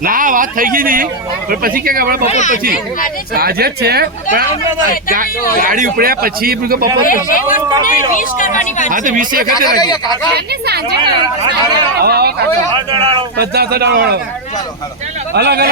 ના વાત થઈ ગઈ નહીં પણ પછી કે આપણે બપોર પછી આજે જ છે પણ ગાડી ઉપડ્યા પછી બપોર પછી હા તો 20 વખતે રાખી બધા ચડાવવાળો અલગ અલગ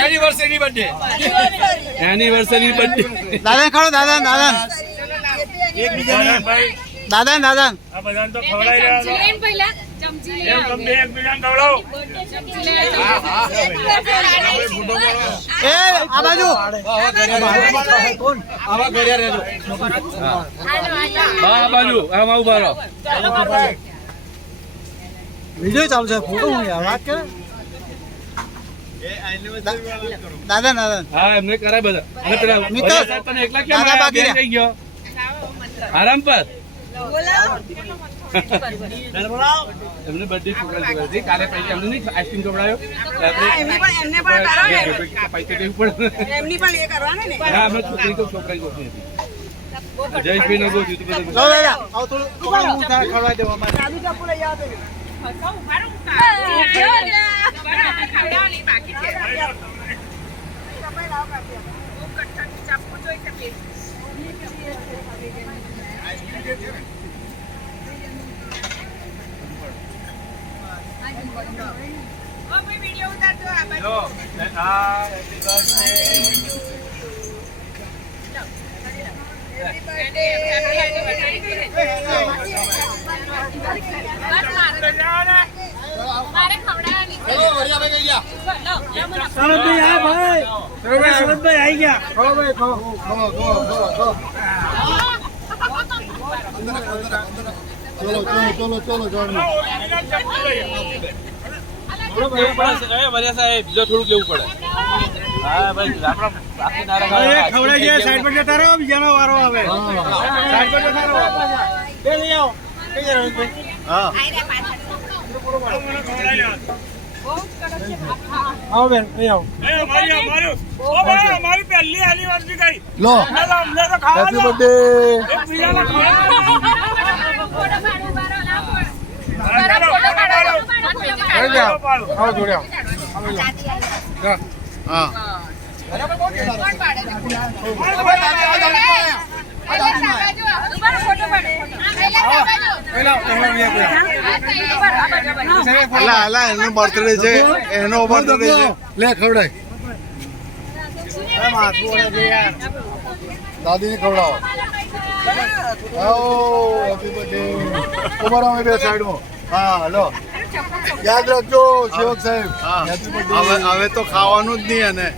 હેપી બર્થડે એનિવર્સરી બર્થડે દાદા ખાડો દાદા દાદા દાદા દાદા આ બધાને તો ખવડાવી રહ્યા એમ તમને એકબીજાને ખવડાવો એ આ બાજુ આવા ઘરે રહેજો આ બાજુ આમાં ઉભા રહો વિડિયો ચાલુ છે ફોટો હું યાર વાત કરે દાદા દાદા હા એમને કરાય બધા અને પેલા મિત્ર તને એકલા કેમ બાકી રહી ગયો આરામ પર એમને બર્થડે છોકરા હતી કાલે પૈસા એમને નહીં આઈસ્ક્રીમ ખવડાયો પૈસા દેવું પડે એમની પણ એ કરવાનું ને હા અમે છોકરી તો છોકરી ગોઠવી હતી જયેશભાઈ નો ગોઠવી હતું બધું લો દાદા આવ થોડું હું તાર ખવડાવી દેવા માટે સાદુ ચપ્પુ લઈ આવો બાકી છે વિડીયો ઉતારજો શરદભાઈ આવી ગયા બીજો થોડુંક લેવું પડે હા ભાઈ ખવડાઈ ગયા સાઈડ પર જતા રહો બીજાનો વારો આવે સાઈડ પર જતા રહો બે લઈ આવો કઈ જરા હા આવો બેન લઈ આવો મારી પહેલી એનિવર્સરી ગઈ લો અમને તો ખાવાનું હેપી બર્થડે એકબીજાને આવો જોડ્યા હા એનો બર્થડે છે એનો બર્થડે છે લે ખવડાય દાદીને ખવડાવો હેપી બર્થડે ઉભા રહો બે સાઈડમાં હા હલો યાદ રાખજો સેવક સાહેબ હવે તો ખાવાનું જ નહીં અને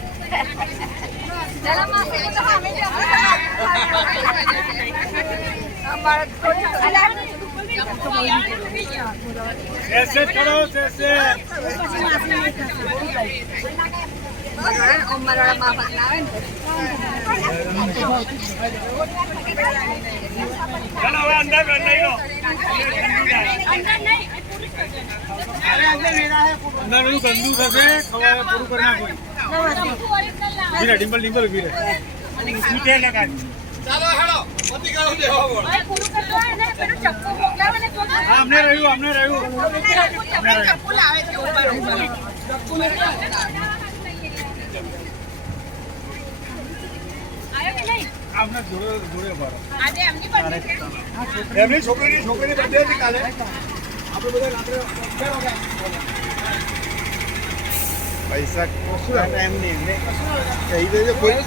ગંદુ થશે પૂરું કરી નાખો ડિમ્પલ ડિમ્પલ ઉભી રહે ચાલો હેડો પતિ ગાળો દેવા બોલ પૂરું કરતો હોય ને પેલું ચપ્પુ મોકલાવે ને તો અમને રહ્યું ચપ્પુ લાવે છે ઉપર ચપ્પુ ને આયો કે નહીં આપને જોડે બારો આજે એમની બર્થડે છે એમની છોકરીની બર્થડે હતી કાલે આપણે બધા રાત્રે પૈસા એમ નહીં કહી દેજો કોઈ